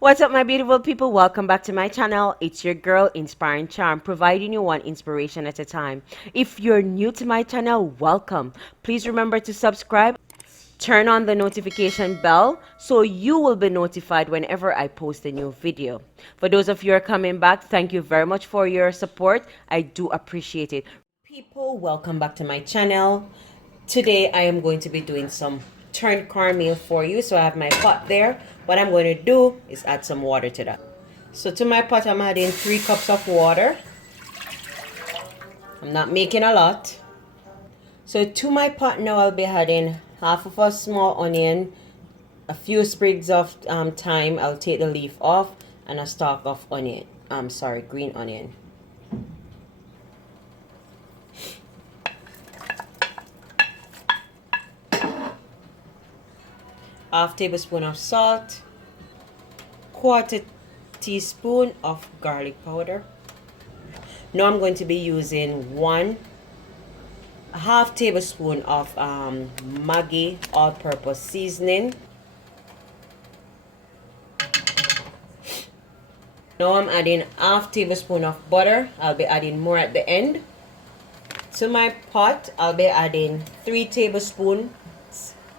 What's up, my beautiful people? Welcome back to my channel. It's your girl, Inspiring Charm, providing you one inspiration at a time. If you're new to my channel, welcome. Please remember to subscribe, turn on the notification bell so you will be notified whenever I post a new video. For those of you who are coming back, thank you very much for your support. I do appreciate it. People, welcome back to my channel. Today I am going to be doing some turned cornmeal for you. So I have my pot there. What I'm going to do is add some water to that. So to my pot I'm adding 3 cups of water. I'm not making a lot. So to my pot now I'll be adding half of a small onion, a few sprigs of thyme. I'll take the leaf off, and a stalk of onion. Green onion. Half tablespoon of salt, quarter teaspoon of garlic powder. Now I'm going to be using a half tablespoon of Maggi all-purpose seasoning. Now I'm adding half tablespoon of butter. I'll be adding more at the end. To my pot I'll be adding 3 tablespoons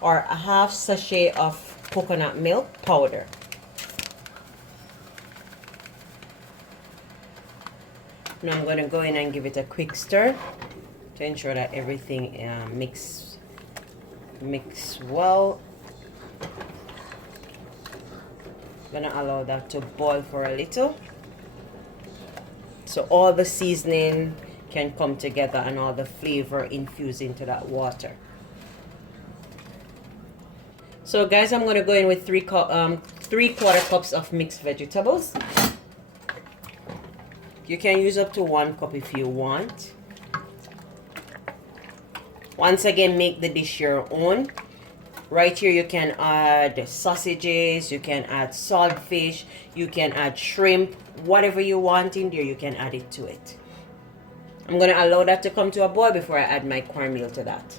or a half sachet of coconut milk powder. Now I'm going to go in and give it a quick stir to ensure that everything mix well. I'm going to allow that to boil for a little so all the seasoning can come together and all the flavor infuse into that water. So guys, I'm going to go in with 3/4 cups of mixed vegetables. You can use up to 1 cup if you want. Once again, make the dish your own. Right here you can add sausages, you can add saltfish, you can add shrimp, whatever you want in there, you can add it to it. I'm going to allow that to come to a boil before I add my cornmeal to that.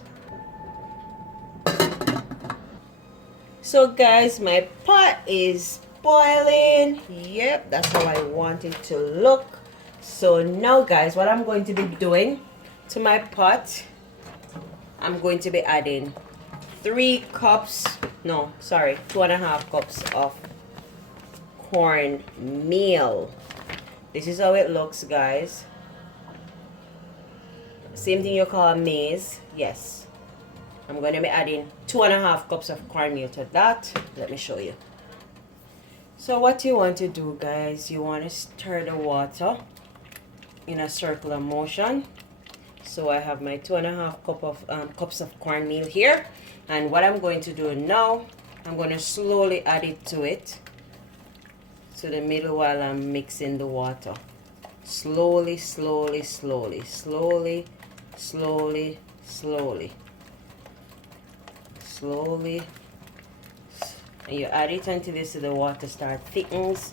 So guys, my pot is boiling. Yep, that's how I want it to look. So now guys, what I'm going to be doing to my pot, I'm going to be adding 2.5 cups of cornmeal. This is how it looks, guys. Same thing you call maize. Yes. I'm going to be adding 2.5 cups of cornmeal to that. Let me show you. So what you want to do, guys, you want to stir the water in a circular motion. So I have my 2.5 cups of cornmeal here, and what I'm going to do now, I'm going to slowly add it to the middle while I'm mixing the water. Slowly, slowly, slowly, slowly, slowly, slowly, slowly, and you add it until you see the water start thickens.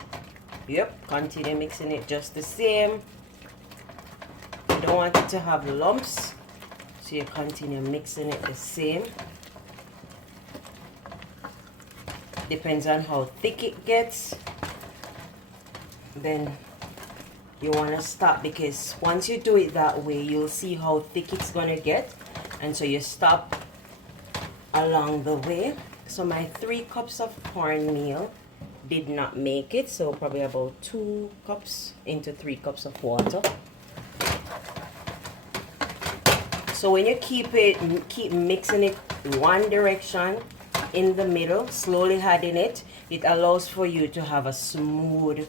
Yep, continue mixing it just the same. You don't want it to have lumps, so you continue mixing it the same. Depends on how thick it gets. Then you want to stop, because once you do it that way, you'll see how thick it's gonna get, and so you stop along the way. So my 3 cups of cornmeal did not make it, so probably about 2 cups into 3 cups of water. So when you keep mixing it one direction in the middle, slowly adding it, it allows for you to have a smooth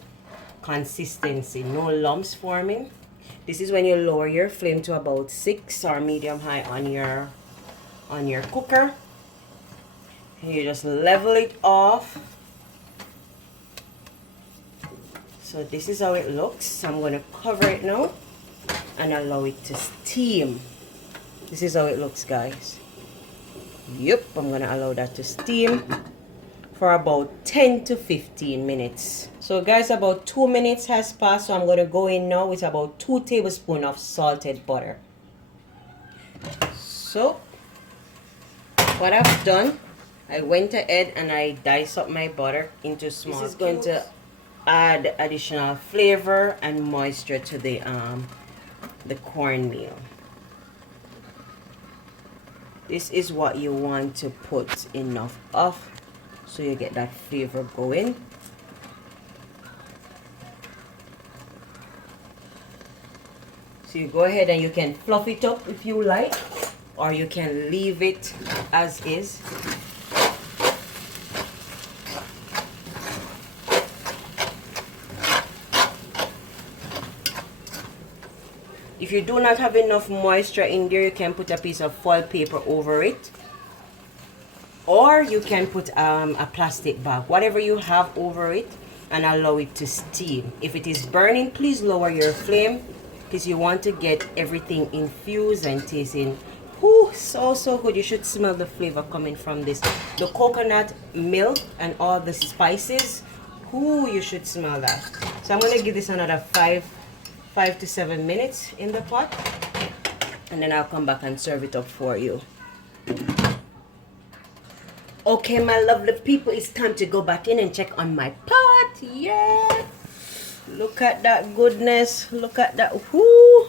consistency, no lumps forming. This is when you lower your flame to about 6 or medium high on your cooker. And you just level it off. So this is how it looks. I'm going to cover it now and allow it to steam. This is how it looks, guys. Yep, I'm going to allow that to steam for about 10 to 15 minutes. So guys, about 2 minutes has passed, so I'm going to go in now with about 2 tablespoons of salted butter. So what I've done, I went ahead and I diced up my butter into small cubes. This is going to add additional flavor and moisture to the cornmeal. This is what you want to put enough of so you get that flavor going. So you go ahead and you can fluff it up if you like, or you can leave it as is. If you do not have enough moisture in there, you can put a piece of foil paper over it, or you can put a plastic bag, whatever you have over it, and allow it to steam. If it is burning, please lower your flame, because you want to get everything infused and tasting so good. You should smell the flavor coming from this, the coconut milk and all the spices. You should smell that. So I'm going to give this another 5 to 7 minutes in the pot, and then I'll come back and serve it up for you. Okay, my lovely people, it's time to go back in and check on my pot. Yeah, look at that goodness. Look at that.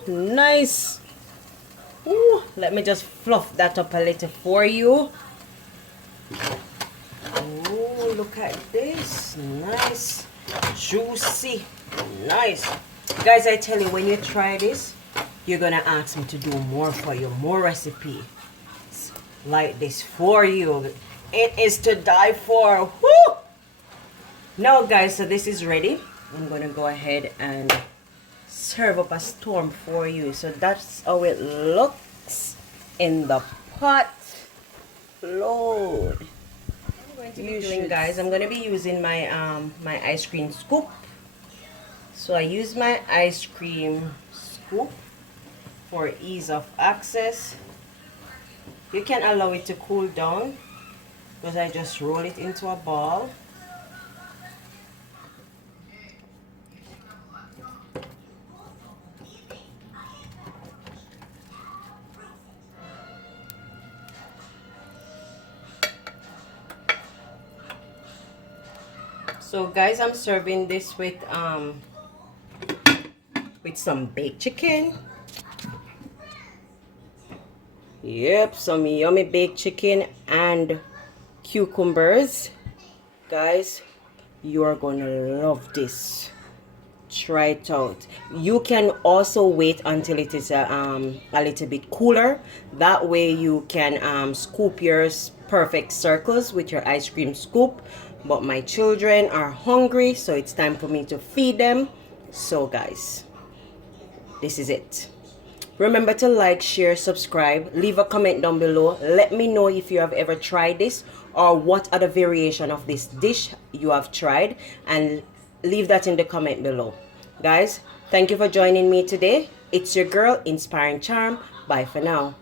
Nice. Let me just fluff that up a little for you. Look at this. Nice, juicy, nice. Guys, I tell you, when you try this, you're gonna ask me to do more for you, more recipes like this for you. It is to die for. Now guys, so this is ready. I'm gonna go ahead and serve up a storm for you. So that's how it looks in the pot. Lord, guys, I'm gonna be using my my ice cream scoop. So I use my ice cream scoop for ease of access. You can allow it to cool down, because I just roll it into a ball. So guys, I'm serving this with some baked chicken. Yep, some yummy baked chicken and cucumbers. Guys, you are gonna love this. Try it out. You can also wait until it is a little bit cooler. That way you can scoop your perfect circles with your ice cream scoop. But my children are hungry, so it's time for me to feed them. So guys, this is it. Remember to like, share, subscribe, leave a comment down below. Let me know if you have ever tried this or what other variation of this dish you have tried, and leave that in the comment below. Guys, thank you for joining me today. It's your girl, Inspiring Charm. Bye for now.